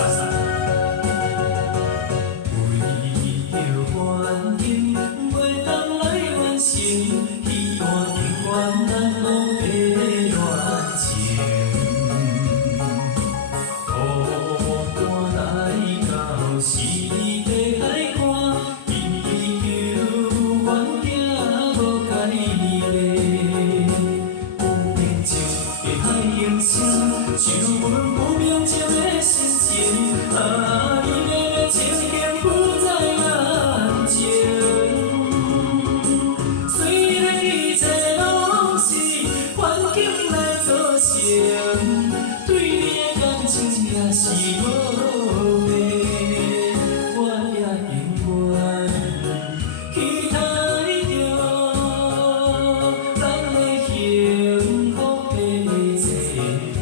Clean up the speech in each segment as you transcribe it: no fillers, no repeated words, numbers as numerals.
为着原因，袂当来完成，彼段情缘难忘的恋情。孤单来到死地海看，祈求冤家无甲你卖。有明情的海应声，像阮不明情的心情。伊要情景不在眼前，虽然一切拢是环境来造成，对你的感情也是无变。我也永远期待着咱的幸福的前程。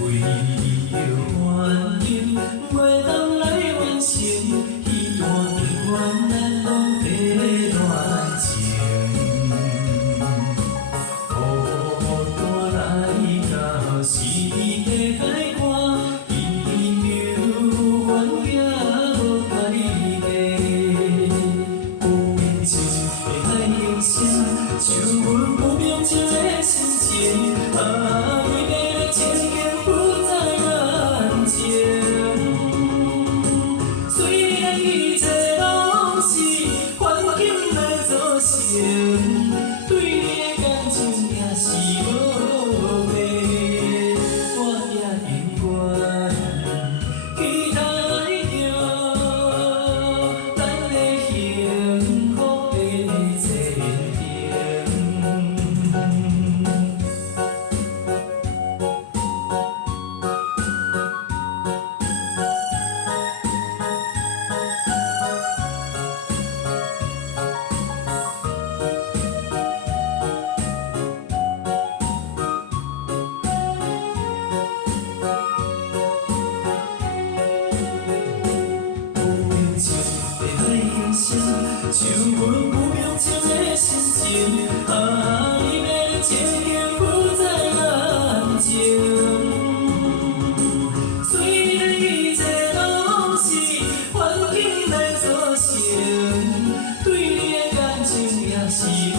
为着原因，袂当来完成彼段情缘难忘的恋情。孤单来到死地海看，祈求冤家无甲你卖。有明情的海应声，像阮不明情的心情。伊要情景不在眼前，虽然一切拢是环境来造成，对你的感情也是无变。我也永远期待着咱的幸福的前程。有明情的海应声，像阮不明情的心情。伊要情景不在眼前，虽然一切拢是环境来造成，对你的感情也是无